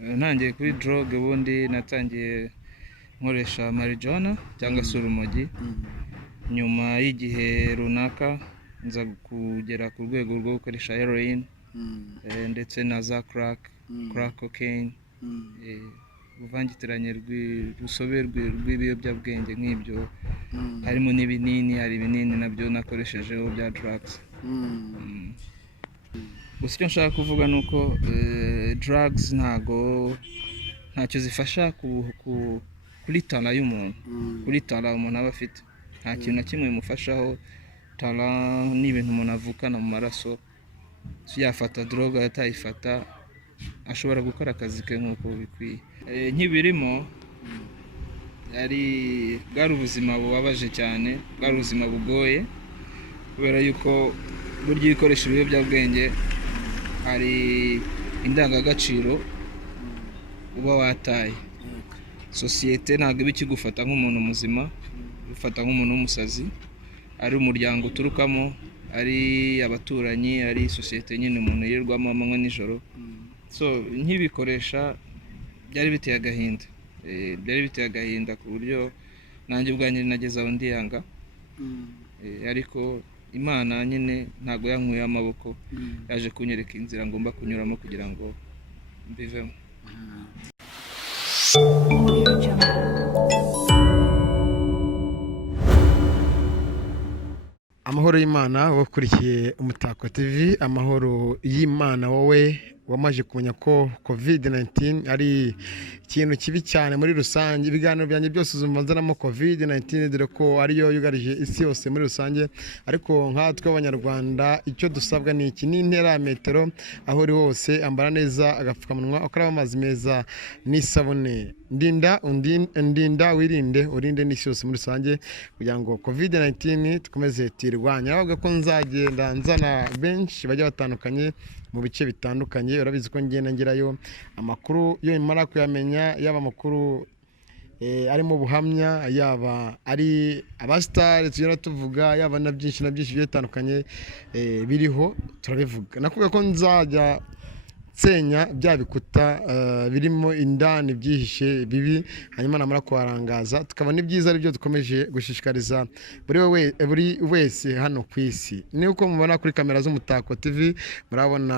ntangiye kuri drogue ubundi natangiye nkoresha marijuana cyangwa se urumogi, nyuma y'igihe runaka nza kugera ku rwego rwo gukoresha heroin ndetse na za crack cocaine, uruvangitiranye rw'urusobe rw'ibiyobyabwenge nk'ibyo, harimo n'ibinini, hari ibinini nabyo nakoreshejeho bya drugs. Gusa icyo nshaka kuvuga ni uko drugs ntacyo zifasha kuri tara y'umuntu, kuri tara umuntu aba afite, nta kintu na kimwe bimufashaho. Tara ni ibintu umuntu avukana mu maraso, yafata drogue atayifata ashobora gukora akazi ke nk'uko bikwiye. Nk'ibirimo bwari ubuzima bubabaje cyane, bwari ubuzima bugoye, kubera yuko burya iyo ukoresha ibiyobyabwenge hari indangagaciro uba wataye. Sosiyete ntabwo iba ikigufata nk'umuntu muzima, ufata nk'umuntu w'umusazi, ari umuryango uturukamo, ari abaturanyi, ari sosiyete nyine umuntu yirirwamo amanywa nijoro. So nkibikoresha byari biteye agahinda, ku buryo nanjye ubwanjye nageze aho ndiyanga, ariko Imana nyine ntabwo yankuye amaboko, yaje kunyereka inzira ngomba kunyuramo kugira ngo mbivemo. Amahoro y'Imana wakurikiye Umutako TV, amahoro y'Imana wowe wamaje kumenya ko COVID-19 ari ikintu kibi cyane muri rusange. Ibiganiro byanjye byose uzumvanzanamo COVID-19 dore ko ariyo yugarije isi yose muri rusange, ariko nkatwe abanyarwanda icyo dusabwa ni iki: ni intera ya metero, aho uri hose ambara neza agapfukamunwa, ukaraba amazi meza n'isabune. Ndinda wirinde, urinde n'isi yose muri rusange kugira ngo COVID-19 tukomeze tuyirwanya. Avuga ko nzagenda nzana benshi bajya batandukanye mu bice bitandukanye, urabizi ko ngenda ngerayo amakuru yo imara kuyamenya, yaba amakuru arimo buhamya, yaba ari abasitari tugenda tuvuga, yaba na byinshi bigiye bitandukanye biriho turabivuga. Nakuvuga ko nzajya senya bya bikuta birimo indani byihishe bibi, hanyuma namara kuharangaza tukabona ibyiza aribyo dukomeje gushishikariza buri wese hano ku isi. Nuko mubona kuri kamera z'Umutako TV murabona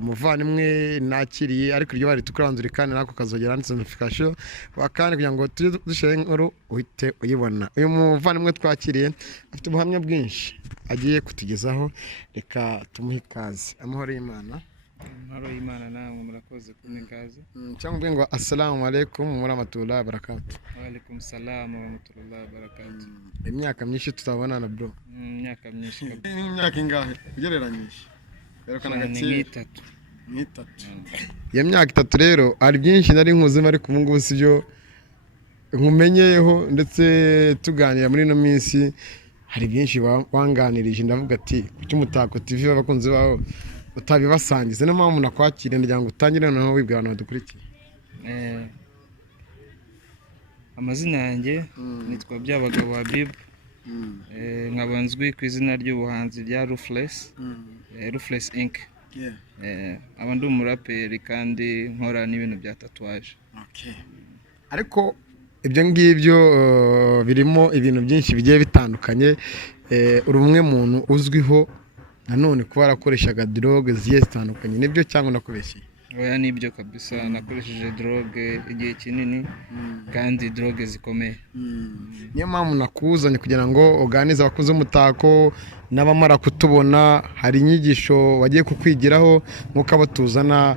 umuvandimwe nakiriye, ariko iryo bari tukuranzurikane nako kazogera handitse notification wakandi kugira ngo tujye dushare inkuru uhite uyibona. Uyu muvandimwe twakiriye afite ubuhamya bwinshi agiye kutugezaho, reka tumuhe ikaze. Amahoro y'Imana. Amahoro y'Imana namwe murakoze kumwe ikaze. Cyangwa ngo assalamu alaikum wa rahmatullahi wa barakatuh. Wa alaikum salam wa rahmatullahi wa barakatuh. Imyaka myinshi tutabonana bro. Imyaka myinshi kabisa. Imyaka ingahe ugereranyije? Yerekana gake ni 3. Ya myaka 3 rero ari byinshi nari nkuzima, ariko ubu ngubu sibyo nkumenyeyeho, ndetse tuganira muri no minsi hari byinshi wanganirije, ndavuga ati kuki Umutako TV abakunzi bawo utabibasangize. Niyo mpamvu nakwakiriye ndagira ngo utangire noneho wibwira abantu badukurikiye. Amazina yanjye nitwa Byabagabo Habib, nkaba nzwi ku izina ry'ubuhanzi rya Ruthless Inc. Aba ndi umuraperi kandi nkora n'ibintu bya tatuwaje. Ariko ibyo ngibyo birimo ibintu byinshi bigiye bitandukanye. Uri umwe muntu uzwiho nanone kuba arakoreshaga drogue zigiye zitandukanye, nibyo cyangwa nakubeshye? Oya, nibyo kabisa, nakoresheje drogue igihe kinini kandi drogue zikomeye. Niyo mpamvu nakuzanye kugira ngo uganize abakuze Umutako n'abamara kutubona. Hari inyigisho wagiye kukwigiraho nk'uko abatuzana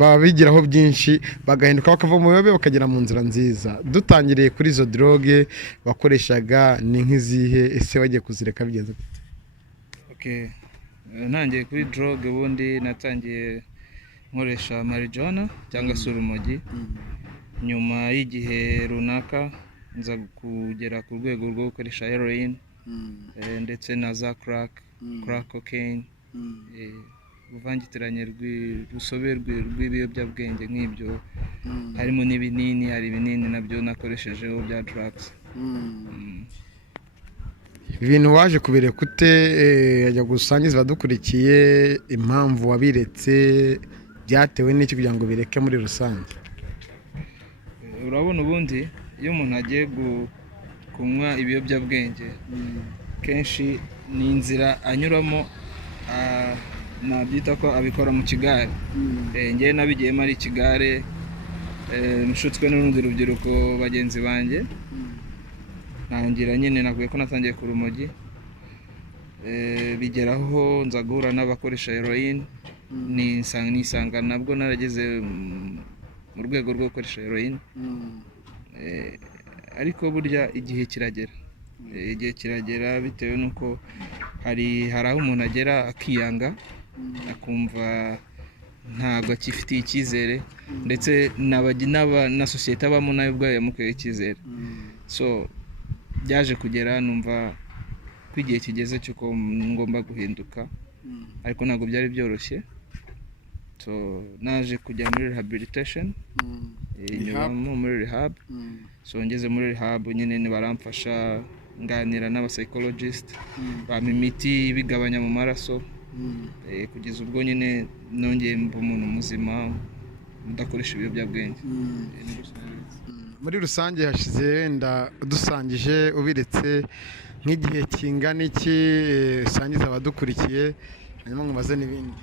babigiraho byinshi, bagahinduka bakava mu biyobe bakagera mu nzira nziza. Dutangiriye kuri izo drogue wakoreshaga ni nk'izihe? Ese wagiye kuzireka bigenze gute? Ntangiye kuri drogue ubundi natangiye nkoresha marijuana cyangwa se urumogi, nyuma y'igihe runaka nza kugera ku rwego rwo gukoresha heroin ndetse na za crack cocaine, uruvangitiranye rw'urusobe rw'ibiyobyabwenge nk'ibyo, harimo n'ibinini, hari ibinini nabyo nakoreshejeho bya drugs. Ibintu waje kubireka ute? Yajya gusangiza abadukurikiye impamvu wabiretse byatewe n'iki kugira ngo bireke muri rusange? Urabona ubundi iyo umuntu agiye kunywa ibiyobyabwenge kenshi ni inzira anyuramo, nabyita ko abikora mu kigare. Njyewe nabigiyemo ari ikigare, nshutswe n'urundi rubyiruko bagenzi banjye, ntangira nyine navuye ko natangiye ku rumogi, bigeraho nza guhura n'abakoresha heroin, nisanga nabwo narageze mu rwego rwo gukoresha heroin. Ariko burya igihe kiragera bitewe n'uko hari aho umuntu agera akiyanga, akumva ntabwo akifitiye icyizere, ndetse na sosiyete abamo nayo ubwayo yamukwiye icyizere. So byaje kugera numva ko igihe kigeze cy'uko ngomba guhinduka, ariko ntabwo byari byoroshye. So naje kujya muri rehabilitation, nyuramo muri rehab. So ngeze muri rehab nyine baramfasha, nganira n'abapsychologist, bampa imiti bigabanya mu maraso, kugeza ubwo nyine nongeye mba umuntu muzima udakoresha ibiyobyabwenge. Muri rusange hashize wenda udusangije ubiretse nk'igihe kingana iki, usangiza abadukurikiye hanyuma nkubaze n'ibindi.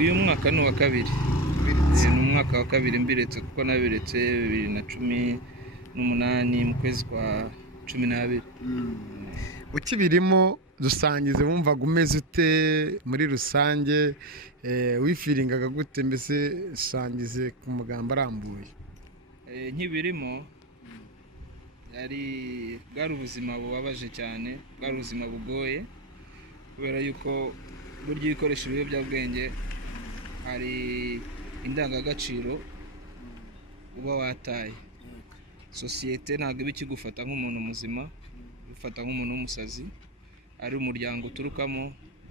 Uyu mwaka ni uwa kabiri, ni umwaka wa kabiri mbiretse, kuko nabiretse 2018 mu kwezi kwa 12. Ukibirimo dusangize, wumvaga umeze ute muri rusange, wifiringaga gute, mbese usangize ku magambo arambuye. Nkibirimo bwari ubuzima bubabaje cyane, bwari ubuzima bugoye, kubera yuko burya iyo ukoresha ibiyobyabwenge hari indangagaciro uba wataye. Sosiyete ntabwo iba ikigufata nk'umuntu muzima, ifata nk'umuntu w'umusazi, ari umuryango uturukamo,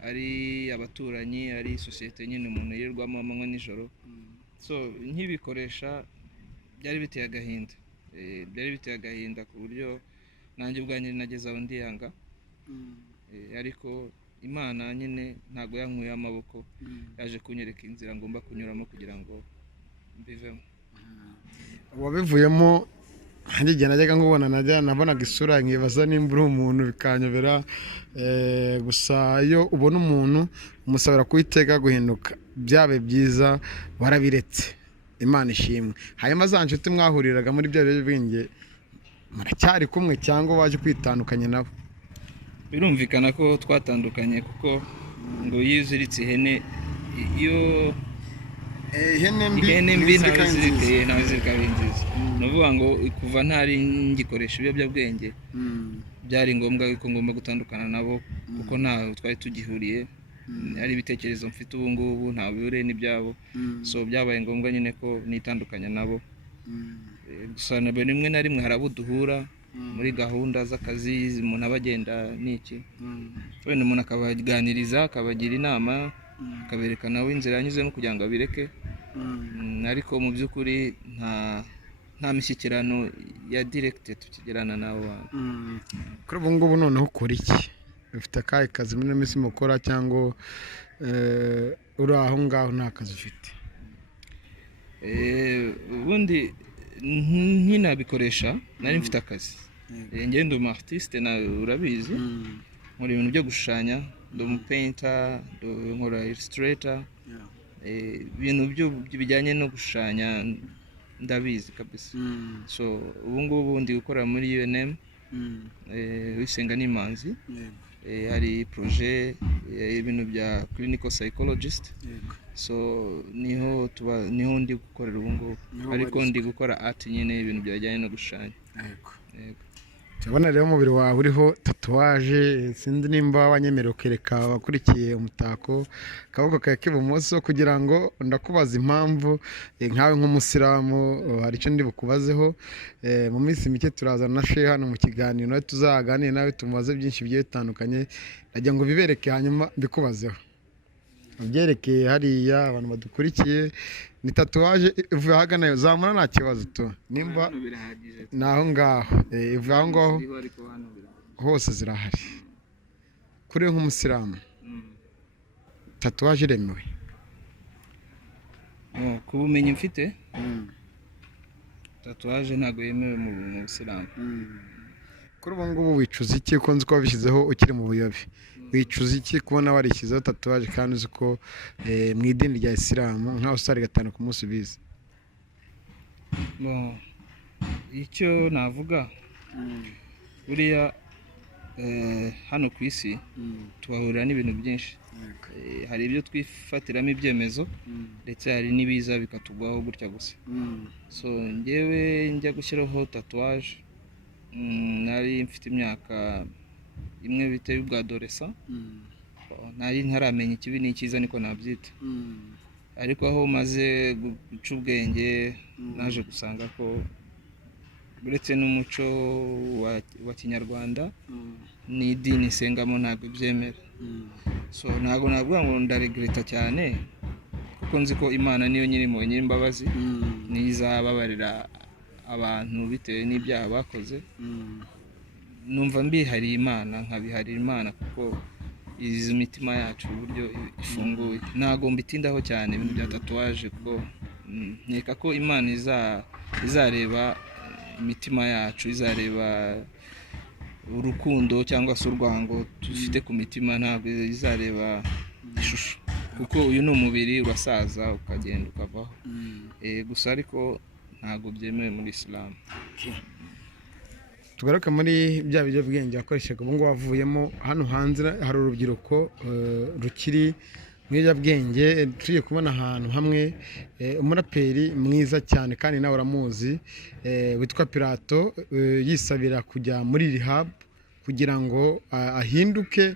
ari abaturanyi, ari sosiyete nyine umuntu yirirwamo amanywa nijoro. So nkibikoresha byari biteye agahinda, ku buryo nanjye ubwanjye nageze aho ndiyanga. Ariko Imana nyine ntabwo yankuye amaboko, yaje kunyereka inzira ngomba kunyuramo kugira ngo mbivemo. Wabivuyemo, nanjye igihe najyaga nkubona nabonaga isura nkibaza nimba uri umuntu, bikanyobera. Gusa iyo ubona umuntu umusabira kuwiteka guhinduka, byabe byiza warabiretse, Imana ishimwe. Hanyuma za nshuti mwahuriraga muri bya biyobyabwenge, muracyari kumwe cyangwa waje kwitandukanya nabo? Birumvikana ko twatandukanye, kuko ngo iyo uziritse ihene, ihene mbi ntawe izirikaho inziza. Ni ukuvuga ngo kuva ntari ngikoresha ibiyobyabwenge, byari ngombwa ko ngomba gutandukana nabo, kuko ntawe twari tugihuriye, ari ibitekerezo mfite ubu ngubu ntawe bihuriye n'ibyabo. So byabaye ngombwa nyine ko nitandukanya nabo. Gusa rimwe na rimwe hari abo duhura muri gahunda z'akazi, umuntu aba agenda n'iki, wenda umuntu akabaganiriza, akabagira inama, akabereka nawe inzira yanyuzemo kugira ngo abireke. Ariko mu by'ukuri nta mishyikirano ya direct tukigirana nabo bantu. Kuri ubu ngubu noneho ukora iki? Ufite akahe kazi muri ino minsi mukora, cyangwa uri aho ngaho nta kazi ufite? Ubundi nkinabikoresha nari mfite akazi. Njye ndi umu artiste, urabizi, nkora ibintu byo gushushanya, ndi umu painter, nkora illustrator, ibintu bijyanye no gushushanya ndabizi kabisa. So ubu ngubu ndi gukora muri UNM, wisenga n'imanzi. Hari projet ibintu bya clinical psychologist. So niho ndi gukorera ubu ngubu, ariko ndi gukora art nyine, ibintu byajyanye no gushushanya. Turabona rero umubiri wawe uriho tatuwaje, sinzi nimba wanyemerera ukereka abakurikiye umutako akaboko kawe k'ibumoso, kugira ngo ndakubaza impamvu nkawe nk'umusilamu hari icyo ndi bukubazeho. Mu minsi mike turazana na shehe hano mu kiganiro, nawe tuzaganire nawe tumubaze byinshi bigiye bitandukanye, ndagira ngo bibereke hanyuma mbikubazeho. Byerekeye hariya abantu badukurikiye, ni tatuwaje ivuye ahagana yo, zamura nta kibazo tu, nimba naho ngaho ivuye aho ngaho hose zirahari. Kuri nk'umusilamu tatuwaje iremewe? Ku bumenyi mfite tatuwaje ntabwo yemewe mu Busilamu. kuri ubu ngubu wicuza iki ko nzi ko wabishyizeho ukiri mu buyobe? wicuza iki kubona warishyizeho tatuwaje kandi uzi ko mu idini rya isilamu nkaho usari 5 ku munsi ubizi? Icyo navuga buriya hano ku isi tuhahurira n'ibintu byinshi. Hari ibyo twifatiramo ibyemezo ndetse hari n'ibiza bikatugwaho gutya gusa. So njyewe njya gushyiraho tatuwaje nari mfite imyaka imwe biteye ubwadoresa, nari ntaramenya ikibi n'icyiza niko nabyita. Ariko aho maze guca ubwenge naje gusanga ko uretse n'umuco wa kinyarwanda n'idini nsengamo ntabwo ibyemera. So ntabwo navuga ngo ndaregreta cyane kuko nzi ko Imana niyo nyir'impuhwe nyir'imbabazi, niyo izababarira abantu bitewe n'ibyaha bakoze. Numva mbihariye Imana, nkabiharira Imana kuko izi imitima yacu uburyo ifunguye. Ntabwo mbitindaho cyane ibintu bya tatuwaje kuko nkeka ko Imana izareba imitima yacu, izareba urukundo cyangwa se urwango dufite ku mitima, ntabwo izareba ishusho kuko uyu ni umubiri urasaza ukagenda ukavaho. Gusa ariko ntabwo byemewe muri Islam. Tugaruka muri bya biyobyabwenge wakoreshaga ubu ngubu wavuyemo. Hano hanze hari urubyiruko rukiri mu biyobyabwenge. tugiye kubona ahantu hamwe umuraperi mwiza cyane kandi nawe uramuzi witwa Pirato yisabira kujya muri rehab kugira ngo ahinduke,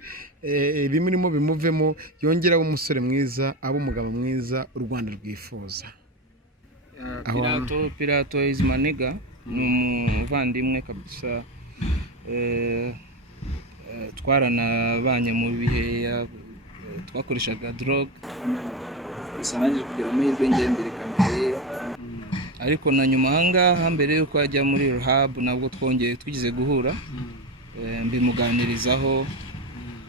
ibimurimo bimuvemo, yongere abe umusore mwiza, abe umugabo mwiza u Rwanda rwifuza. Pirato is maniga, ni umuvandimwe kabisa. Twaranabanye mu bihe twakoreshaga drogue, gusa naje kugira amahirwe ngembere kamere. Ariko na nyuma ahangaha mbere yuko ajya muri rehab nabwo twigize guhura, mbimuganirizaho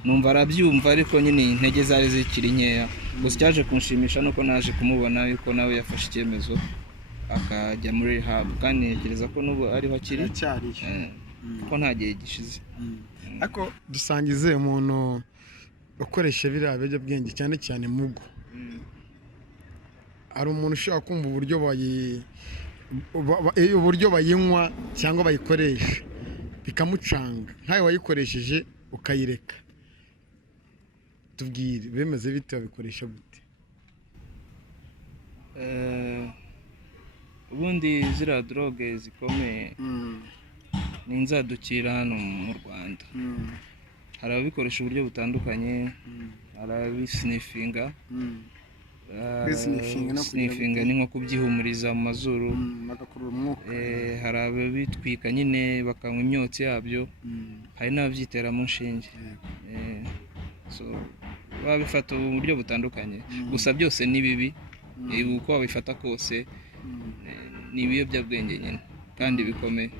numva arabyumva, ariko nyine intege zari zikiri nkeya. Gusa cyaje kunshimisha nuko naje kumubona yuko nawe yafashe icyemezo akajya muri rehab, kandi ntekereza ko n'ubu ariho akiri kuko nta gihe gishize. Ariko dusangize umuntu ukoresha biriya biyobyabwenge cyane cyane mugo, hari umuntu ushaka kumva uburyo bayinywa cyangwa bayikoresha bikamucanga, nkawe wayikoresheje ukayireka. tubwire bemeze bite, babikoresha gute? Ubundi ziriya droge zikomeye ni inzadukira hano mu Rwanda. Hari ababikoresha uburyo butandukanye, hari abisnifinga. Snifinga ni nko kubyihumuriza mu mazuru, bagakurura umwuka. Hari ababitwika nyine bakanywa imyotsi yabyo, hari n'ababyitera mu nshinge. So babifata mu buryo butandukanye, gusa byose ni bibi. Uko babifata kose ni ibiyobyabwenge nyine kandi bikomeye.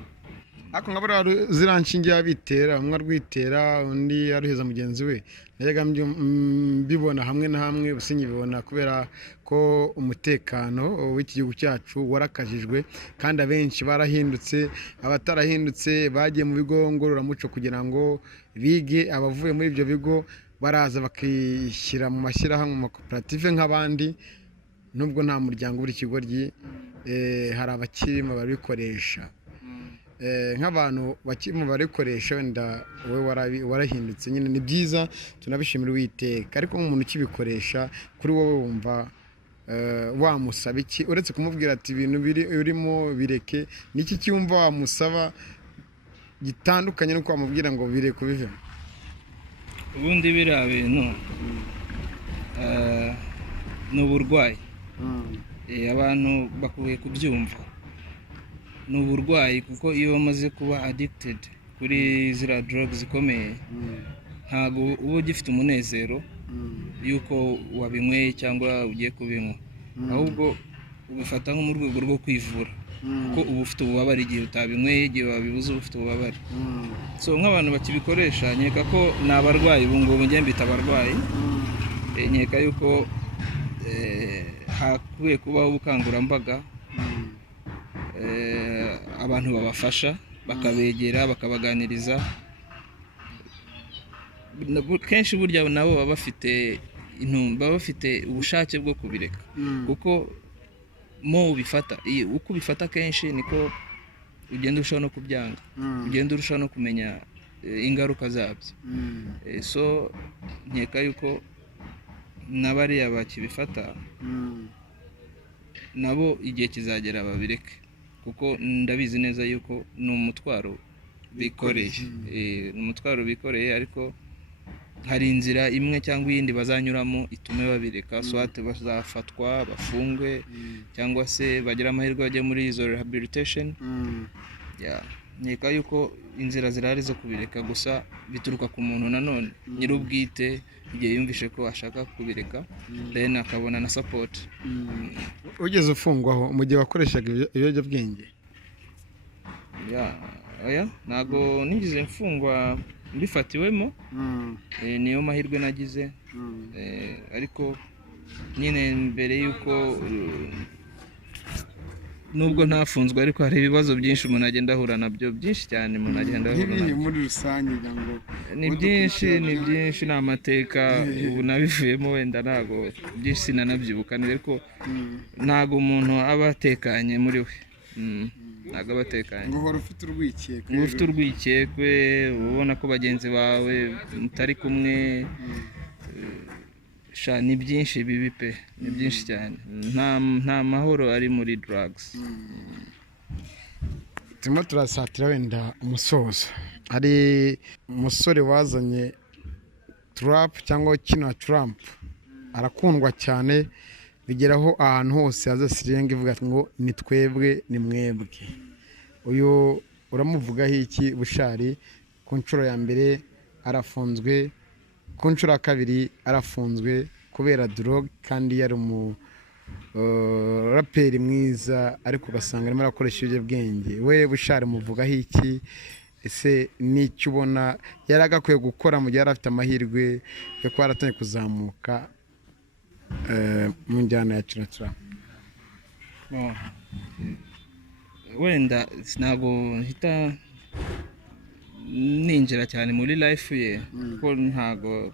Ariko nkabura ziriya nshinge yabitera, umwe arwitera undi aruheza mugenzi we, najyaga mbibona hamwe na hamwe, ubusinyi bibona kubera ko umutekano w'iki gihugu cyacu warakajijwe, kandi abenshi barahindutse. Abatarahindutse bagiye mu bigo ngororamuco kugira ngo bige, abavuye muri ibyo bigo baraza bakishyira mu mashyirahamwe, mu makoperative nk'abandi, nubwo nta muryango uri ikigoryi. Hari abakirimo barabikoresha, nk'abantu bakirimo barikoresha, wenda wowe warahindutse nyine, ni byiza, tunabishimira Uwiteka. Ariko nk'umuntu ukibikoresha, kuri wowe wumva wamusaba iki uretse kumubwira ati ibintu urimo bireke? Niki cyumva wamusaba gitandukanye nuko wamubwira ngo bireke kubivemo? Ubundi biriya bintu ni uburwayi, abantu bakwiye kubyumva. Ni uburwayi kuko iyo bamaze kuba addicted kuri ziriya drugs zikomeye, ntabwo uba ugifite umunezero yuko wabinyweye cyangwa ugiye kubinywa, ahubwo ubifata nko mu rwego rwo kwivura, kuko uba ufite ububabare igihe utabinyweye, igihe wabibuze uba ufite ububabare. So nk'abantu bakibikoresha, nkeka ko ni abarwayi. Ubu ngubu njye mbita abarwayi. Nkeka yuko hakwiye kubaho ubukangurambaga abantu babafasha bakabegera bakabaganiriza. Kenshi burya nabo baba bafite ubushake bwo kubireka, kuko uko ubifata kenshi niko ugenda urushaho no kubyanga, ugenda urushaho no kumenya ingaruka zabyo. So nkeka yuko n'abariya bakibifata nabo igihe kizagera babireke, kuko ndabizi neza yuko ni umutwaro bikoreye, ariko hari inzira imwe cyangwa iyindi bazanyuramo itume babireka. Swate bazafatwa bafungwe cyangwa se bagira amahirwe bajya muri izo rehabilitation. Nkeka yuko inzira zirahari zo kubireka, gusa bituruka ku muntu nanone nyir'ubwite igihe yumvishe ko ashaka kubireka, then akabona na support. Ugeze ufungwaho mu gihe wakoreshaga ibiyobyabwenge? Ntago nigeze mfungwa mbifatiwemo, niyo mahirwe nagize. Ariko nyine mbere yuko nubwo ntafunzwe, ariko hari ibibazo byinshi umuntu agenda ahura nabyo, byinshi cyane umuntu agenda ahura nabyo. Muri rusange ni byinshi, ni amateka. Ubu nabivuyemo, wenda ntago byinshi sinanabyibuka, ariko ntago umuntu aba atekanye muri we. Ntago aba atekanye, ngo uhora ufite urwikekwe, ubona ko bagenzi bawe mutari kumwe. Ni byinshi bibi pe, ni byinshi cyane. Nta mahoro ari muri drugs. Turimo turasatira wenda umusozo. Hari umusore wazanye trap cyangwa kino Trump, arakundwa cyane bigeraho ahantu hose haza sirenga ivuga ngo ni twebwe ni mwebwe. Uyu uramuvugaho iki Bushari? Ku nshuro ya mbere arafunzwe, ku nshuro ya kabiri arafunzwe kubera drogue, kandi yari raperi mwiza, ariko ugasanga arimo arakoresha ibiyobyabwenge. We Bushari muvugaho iki? Ese n'icyo ubona yari agakwiye gukora mu gihe yari afite amahirwe yo kuba yaratangiye kuzamuka mu njyana ya kino Trap? Wenda ntabwo hita ninjira cyane muri life ye, kuko ntabwo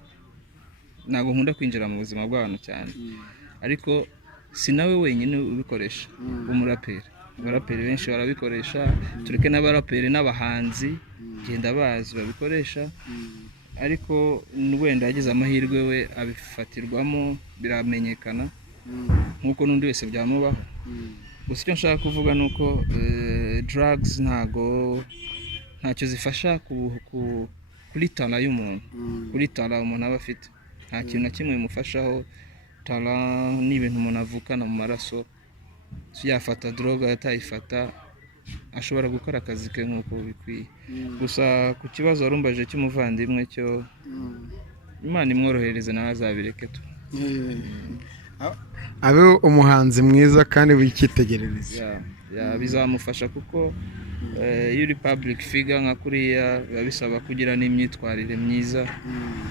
nkunda kwinjira mu buzima bw'abantu cyane. Ariko si nawe wenyine ubikoresha, umuraperi. Abaraperi benshi barabikoresha, tureke n'abaraperi n'abahanzi genda bazi babikoresha. Ariko wenda yagize amahirwe we abifatirwamo, biramenyekana nk'uko n'undi wese byamubaho. Gusa icyo nshaka kuvuga ni uko drugs ntacyo zifasha kuri tala y'umuntu, kuri tala umuntu aba afite. Nta kintu na kimwe bimufashaho. Tala ni ibintu umuntu avukana mu maraso. Yafata drogue atayifata, ashobora gukora akazi ke nk'uko bikwiye. Gusa ku kibazo warumbaje cy'umuvandimwe cyo, Imana imworohereze nawe azabireke tu. Abe umuhanzi mwiza kandi w'icyitegererezo. Bizamufasha, kuko iyo uri public figure nka kuriya biba bisaba kugira n'imyitwarire myiza,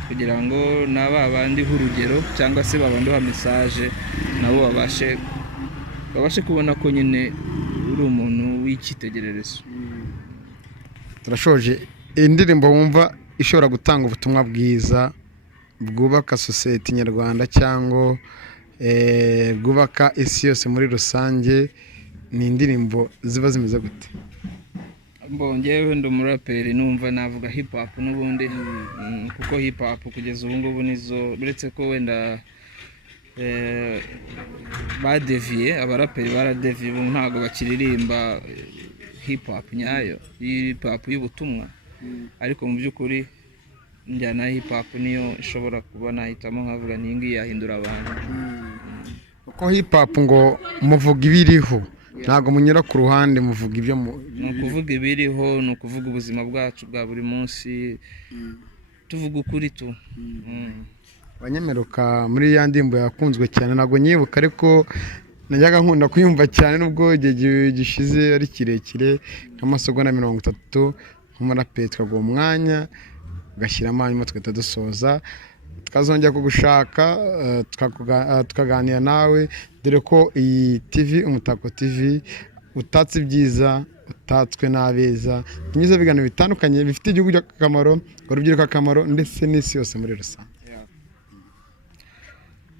kugira ngo n'aba bandi h'urugero cyangwa se babandi ha message nabo babashe kubona ko nyine uri umuntu w'icyitegererezo. Turashoje. Indirimbo wumva ishobora gutanga ubutumwa bwiza bwubaka society nyarwanda cyangwa bwubaka isi yose muri rusange, ni indirimbo ziba zimeze gute? Njyewe ndi umuraperi, numva navuga hip hop n'ubundi, kuko hip hop kugeza ubu ngubu nizo, uretse ko wenda badeviye, abaraperi baradeviye, ubu ntabwo bakiririmba hip hop nyayo, hip hop y'ubutumwa. Ariko mu by'ukuri njyana ya hip hop niyo ishobora kuba nahitamo nkavuga ni ngiyi yahindura abantu. Uko hip hop ngo muvuga ibiriho, ntabwo munyura ku ruhande, muvuga ibyo ni ukuvuga ibiriho, ni ukuvuga ubuzima bwacu bwa buri munsi, tuvuga ukuri tu. Abanyameruka muri ya ndirimbo yakunzwe cyane, ntabwo nyibuka, ariko najyaga nkunda kuyumva cyane, nubwo igihe gishize ari kirekire nk'amasegonda 30, nk'umuraperi twaguha umwanya ugashyiramo hanyuma tugahita dusoza. tukazongera kugushaka tukaganira nawe, dore ko iyi TV Umutako TV utatse ibyiza, utatswe n'abeza, tunyuze ibiganiro bitandukanye bifite igihugu akamaro, urubyiruko akamaro, ndetse n'isi yose muri rusange.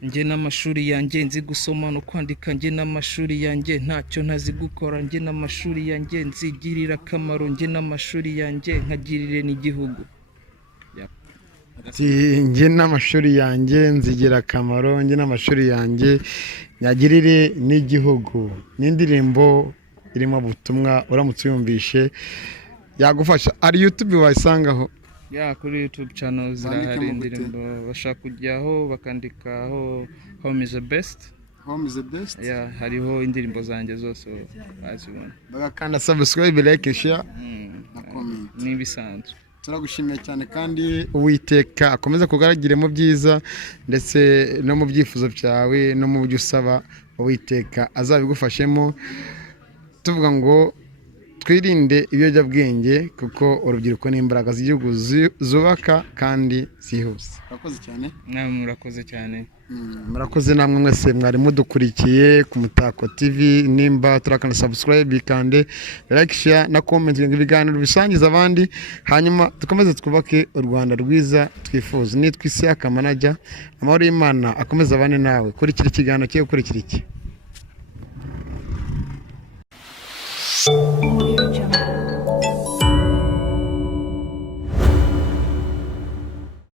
njye n'amashuri yanjye nzi gusoma no kwandika, njye n'amashuri yanjye ntacyo ntazi gukora, njye n'amashuri yanjye nzigirira akamaro, njye n'amashuri yanjye nkagirire n'igihugu. njye n'amashuri yanjye nzigira akamaro, njye n'amashuri yanjye nyagirire n'igihugu. ni indirimbo irimo ubutumwa, uramutse uyumvishe yagufasha. ari YouTube wayisangaho? Kuri YouTube channel zirahari indirimbo, bashaka kujyaho bakandikaho Home is the best. Home is the best. hariho indirimbo zanjye zose bazibona, bagakanda subscribe, like, share na comment. N'ibisanzwe. Turagushimiye cyane kandi Uwiteka akomeza kugaragire mu byiza ndetse no mu byifuzo byawe no mu byo usaba, Uwiteka azabigufashemo. Tuvuga ngo twirinde ibiyobyabwenge kuko urubyiruko n'imbaraga z'igihugu zubaka kandi zihuse. Murakoze cyane. Namwe murakoze cyane. Murakoze namwe mwese mwari mudukurikiye ku Mutako TV. Nimba turakanda subscribe kandi like, share na comment, ibiganiro bisangiza abandi, hanyuma dukomeze twubake u Rwanda rwiza twifuza. Nitwa Isiyaka Manager, amahoro y'Imana akomeza abane nawe. Kurikira ikiganiro cyo gukurikira iki.